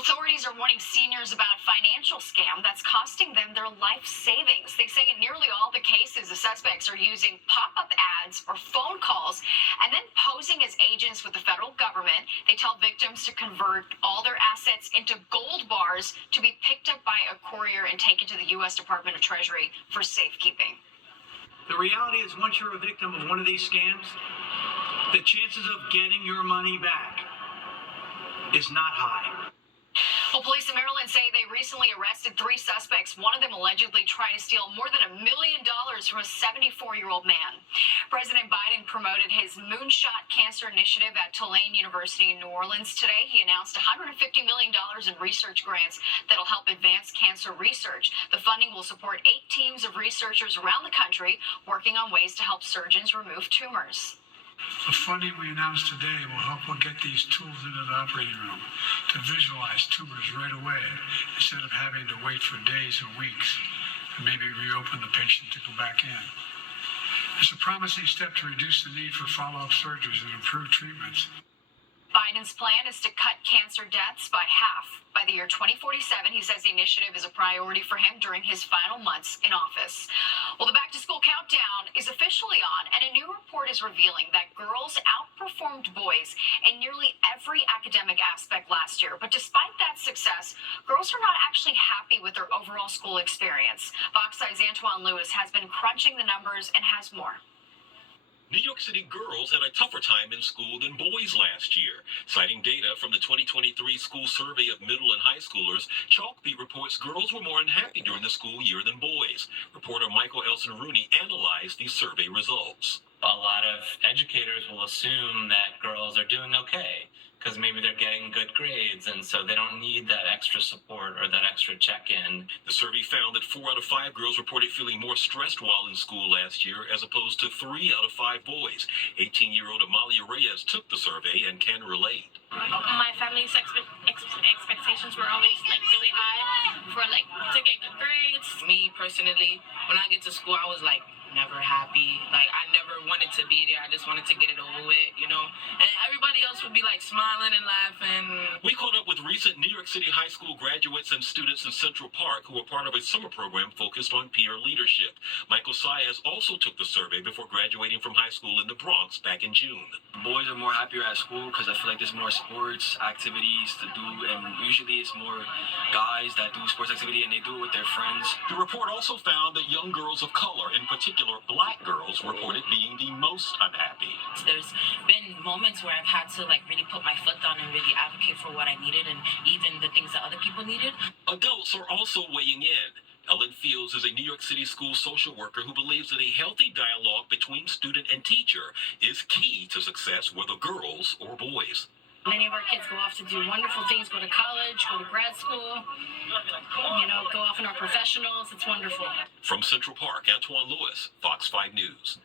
Well, authorities are warning seniors about a financial scam that's costing them their life savings. They say in nearly all the cases, the suspects are using pop-up ads or phone calls and then posing as agents with the federal government. They tell victims to convert all their assets into gold bars to be picked up by a courier and taken to the U.S. Department of Treasury for safekeeping. The reality is, once you're a victim of one of these scams, the chances of getting your money back is not high. Well, police in Maryland say they recently arrested 3 suspects, one of them allegedly trying to steal more than $1 million from a 74-year-old man. President Biden promoted his Moonshot Cancer Initiative at Tulane University in New Orleans today. He announced $150 million in research grants that'll help advance cancer research. The funding will support 8 teams of researchers around the country working on ways to help surgeons remove tumors. The funding we announced today will help get these tools into the operating room to visualize tumors right away instead of having to wait for days or weeks and maybe reopen the patient to go back in. It's a promising step to reduce the need for follow-up surgeries and improve treatments. Biden's plan is to cut cancer deaths by half by the year 2047. He says the initiative is a priority for him during his final months in office. Well, the back-to-school countdown is officially on, and a new report is revealing that girls outperformed boys in nearly every academic aspect last year. But despite that success, girls are not actually happy with their overall school experience. Fox 5's Antoine Lewis has been crunching the numbers and has more. New York City girls had a tougher time in school than boys last year. Citing data from the 2023 school survey of middle and high schoolers, Chalkbeat reports girls were more unhappy during the school year than boys. Reporter Michael Elson-Rooney analyzed these survey results. A lot of educators will assume that girls are doing okay because maybe they're getting good grades, and so they don't need that extra support or that extra check-in. The survey found that 4 out of 5 girls reported feeling more stressed while in school last year, as opposed to 3 out of 5 boys. 18-year-old Amalia Reyes took the survey and can relate. My family's expectations were always really high for to get good grades. Me personally, when I get to school, I was never happy. I never wanted to be there. I just wanted to get it over with, And everybody else would be smiling and laughing. We caught up with recent New York City high school graduates and students in Central Park who were part of a summer program focused on peer leadership. Michael Saez also took the survey before graduating from high school in the Bronx back in June. Boys are more happier at school because I feel like there's more sports activities to do, and usually it's more guys that do sports activity and they do it with their friends. The report also found that young girls of color, in particular black girls, reported being the most unhappy. There's been moments where I've had to really put my foot down and really advocate for what I needed and even the things that other people needed. Adults are also weighing in. Ellen Fields is a New York City school social worker who believes that a healthy dialogue between student and teacher is key to success, whether girls or boys. Many of our kids go off to do wonderful things, go to college, go to grad school, go off in our professionals. It's wonderful. From Central Park, Antoine Lewis, Fox 5 News.